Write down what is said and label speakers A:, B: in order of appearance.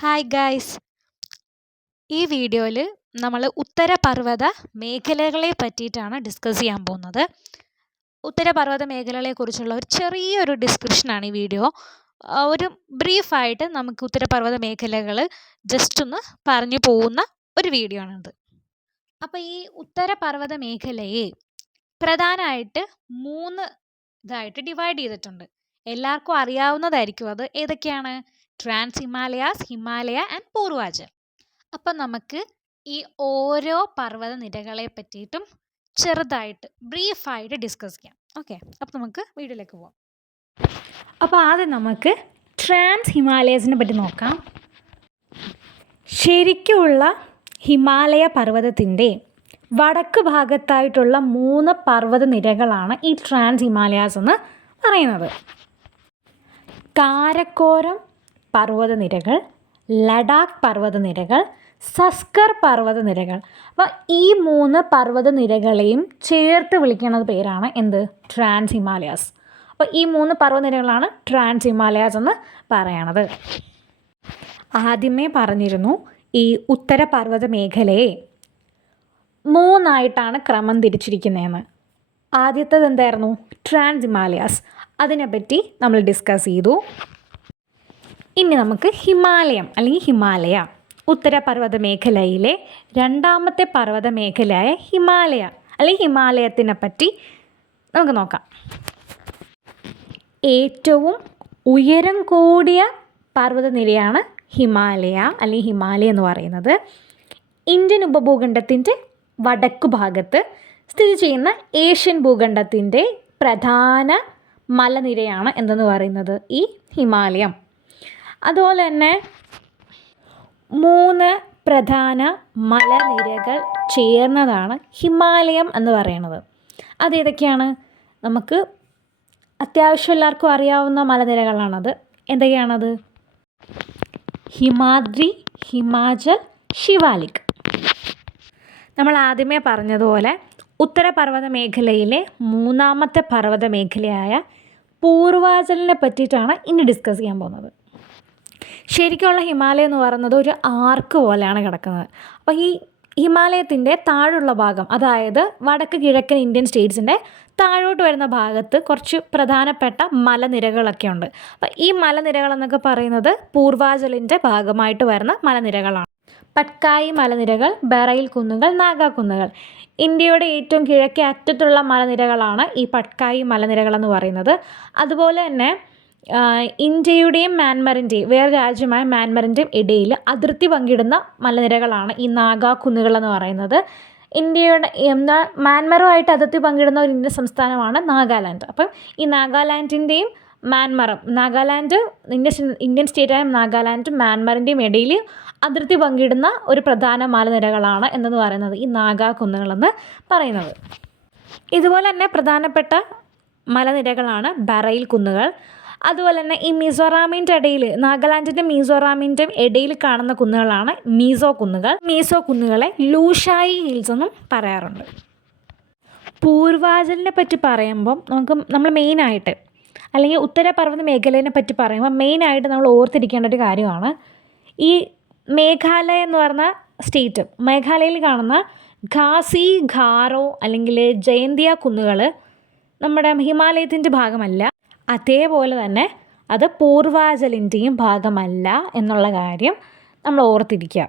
A: Hi guys ഈ വീഡിയോയിൽ നമ്മൾ ഉത്തരപർവത മേഖലകളെ പറ്റിയിട്ടാണ് ഡിസ്കസ് ചെയ്യാൻ പോകുന്നത്. ഉത്തരപർവത മേഖലകളെക്കുറിച്ചുള്ള ഒരു ചെറിയൊരു ഡിസ്ക്രിപ്ഷനാണ് ഈ വീഡിയോ ഒരു ബ്രീഫായിട്ട് നമുക്ക് ഉത്തരപർവത മേഖലകൾ ജസ്റ്റ് ഒന്ന് പറഞ്ഞു പോകുന്ന ഒരു വീഡിയോ ആണിത്. അപ്പോൾ ഈ ഉത്തരപർവത മേഖലയെ പ്രധാനമായിട്ട് മൂന്ന് ഇതായിട്ട് ഡിവൈഡ് ചെയ്തിട്ടുണ്ട്. എല്ലാവർക്കും അറിയാവുന്നതായിരിക്കും അത്. ഏതൊക്കെയാണ്? Trans Himalayas Himalaya and Purvachal. അപ്പം നമുക്ക് ഈ ഓരോ പർവത നിരകളെ പറ്റിയിട്ടും ചെറുതായിട്ട് ബ്രീഫായിട്ട് ഡിസ്കസ് ചെയ്യാം. ഓക്കെ അപ്പോൾ നമുക്ക് വീഡിയോയിലേക്ക് പോവാം. അപ്പോൾ ആദ്യം നമുക്ക് ട്രാൻസ് ഹിമാലയസിനെ പറ്റി നോക്കാം. ശരിക്കുള്ള ഹിമാലയ പർവതത്തിന്റെ വടക്ക് ഭാഗത്തായിട്ടുള്ള മൂന്ന് പർവത നിരകളാണ് ഈ ട്രാൻസ് ഹിമാലയാസ് എന്ന് പറയുന്നത്. കാരക്കോരം പർവതനിരകൾ ലഡാക്ക് പർവതനിരകൾ സസ്കർ പർവതനിരകൾ. അപ്പോൾ ഈ മൂന്ന് പർവതനിരകളെയും ചേർത്ത് വിളിക്കുന്നത് പേരാണ് എന്ത്? ട്രാൻസ് ഹിമാലയാസ് അപ്പോൾ ഈ മൂന്ന് പർവതനിരകളാണ് ട്രാൻസ് ഹിമാലയാസ് എന്ന് പറയണത്. ആദ്യമേ പറഞ്ഞിരുന്നു ഈ ഉത്തര പർവത മേഖലയെ മൂന്നായിട്ടാണ് ക്രമം തിരിച്ചിരിക്കുന്നതെന്ന്. ആദ്യത്തേത് എന്തായിരുന്നു? ട്രാൻസ് ഹിമാലയാസ് അതിനെപ്പറ്റി നമ്മൾ ഡിസ്കസ് ചെയ്തു. ഇനി നമുക്ക് ഹിമാലയം അല്ലെങ്കിൽ ഹിമാലയ ഉത്തരപർവത മേഖലയിലെ രണ്ടാമത്തെ പർവത മേഖലയായ ഹിമാലയ അല്ലെങ്കിൽ ഹിമാലയത്തിനെ പറ്റി നമുക്ക് നോക്കാം. ഏറ്റവും ഉയരം കൂടിയ പർവതനിരയാണ് ഹിമാലയ അല്ലെങ്കിൽ ഹിമാലയ എന്ന് പറയുന്നത്. ഇന്ത്യൻ ഉപഭൂഖണ്ഡത്തിന്റെ വടക്കു ഭാഗത്ത് സ്ഥിതി ചെയ്യുന്ന ഏഷ്യൻ ഭൂഖണ്ഡത്തിന്റെ പ്രധാന മലനിരയാണ് എന്തെന്ന് പറയുന്നത്? ഈ ഹിമാലയം. അതുപോലെ തന്നെ മൂന്ന് പ്രധാന മലനിരകൾ ചേർന്നതാണ് ഹിമാലയം എന്ന് പറയുന്നത്. അതേതൊക്കെയാണ് നമുക്ക് അത്യാവശ്യം എല്ലാവർക്കും അറിയാവുന്ന മലനിരകളാണത്. എന്തൊക്കെയാണത്? ഹിമാദ്രി ഹിമാചൽ ശിവാലിക്. നമ്മൾ ആദ്യമേ പറഞ്ഞതുപോലെ ഉത്തരപർവത മേഖലയിലെ മൂന്നാമത്തെ പർവത മേഖലയായ പൂർവാചലിനെ പറ്റിയിട്ടാണ് ഇനി ഡിസ്കസ് ചെയ്യാൻ പോകുന്നത്. ശരിക്കുള്ള ഹിമാലയം എന്ന് പറയുന്നത് ഒരു ആർക്ക് പോലെയാണ് കിടക്കുന്നത്. അപ്പോൾ ഈ ഹിമാലയത്തിന്റെ താഴുള്ള ഭാഗം അതായത് വടക്ക് കിഴക്കൻ ഇന്ത്യൻ സ്റ്റേറ്റ്സിന്റെ താഴോട്ട് വരുന്ന ഭാഗത്ത് കുറച്ച് പ്രധാനപ്പെട്ട മലനിരകളൊക്കെ ഉണ്ട്. അപ്പോൾ ഈ മലനിരകൾ എന്നൊക്കെ പറയുന്നത് പൂർവാചലിന്റെ ഭാഗമായിട്ട് വരുന്ന മലനിരകളാണ്. പട്കായി മലനിരകൾ ബറയിൽ കുന്നുകൾ നാഗ കുന്നുകൾ. ഇന്ത്യയുടെ ഏറ്റവും കിഴക്കേ അറ്റത്തുള്ള മലനിരകളാണ് ഈ പട്കായി മലനിരകളെന്ന് പറയുന്നത്. അതുപോലെ തന്നെ ഇന്ത്യയുടെയും മ്യാൻമറിന്റെയും വേറെ രാജ്യമായ മ്യാൻമറിന്റെയും ഇടയിൽ അതിർത്തി പങ്കിടുന്ന മലനിരകളാണ് ഈ നാഗാ കുന്നുകളെന്ന് പറയുന്നത്. ഇന്ത്യയുടെ എന്താ മ്യാൻമറുമായിട്ട് അതിർത്തി പങ്കിടുന്ന ഒരു ഇന്ത്യൻ സംസ്ഥാനമാണ് നാഗാലാൻഡ്. അപ്പം ഈ നാഗാലാൻഡിന്റെയും മ്യാൻമറും നാഗാലാൻഡ് ഇന്ത്യൻ ഇന്ത്യൻ സ്റ്റേറ്റായ നാഗാലാൻഡ് മ്യാൻമറിന്റെയും ഇടയിൽ അതിർത്തി പങ്കിടുന്ന ഒരു പ്രധാന മലനിരകളാണ് എന്നെന്ന് പറയുന്നത് ഈ നാഗാ കുന്നുകളെന്ന് പറയുന്നത്. ഇതുപോലെ തന്നെ പ്രധാനപ്പെട്ട മലനിരകളാണ് ബറയിൽ കുന്നുകൾ. അതുപോലെ തന്നെ ഈ മിസോറാമിന്റെ ഇടയിൽ നാഗാലാൻഡിന്റെ മിസോറാമിന്റെ ഇടയിൽ കാണുന്ന കുന്നുകളാണ് മീസോ കുന്നുകൾ. മീസോ കുന്നുകളെ ലൂഷായി ഹിൽസ് എന്നും പറയാറുണ്ട്. പൂർവാചലിനെ പറ്റി പറയുമ്പം നമുക്ക് നമ്മൾ മെയിനായിട്ട് അല്ലെങ്കിൽ ഉത്തരപർവത മേഖലയെ പറ്റി പറയുമ്പോൾ മെയിനായിട്ട് നമ്മൾ ഓർത്തിരിക്കേണ്ട ഒരു കാര്യമാണ് ഈ മേഘാലയ എന്ന് പറഞ്ഞ സ്റ്റേറ്റ് മേഘാലയയിൽ കാണുന്ന ഖാസി ഖാറോ അല്ലെങ്കിൽ ജയന്തിയ കുന്നുകൾ നമ്മുടെ ഹിമാലയത്തിന്റെ ഭാഗമല്ല. അതേപോലെ തന്നെ അത് പൂർവാചലിന്റെയും ഭാഗമല്ല എന്നുള്ള കാര്യം നമ്മൾ ഓർത്തിരിക്കുക.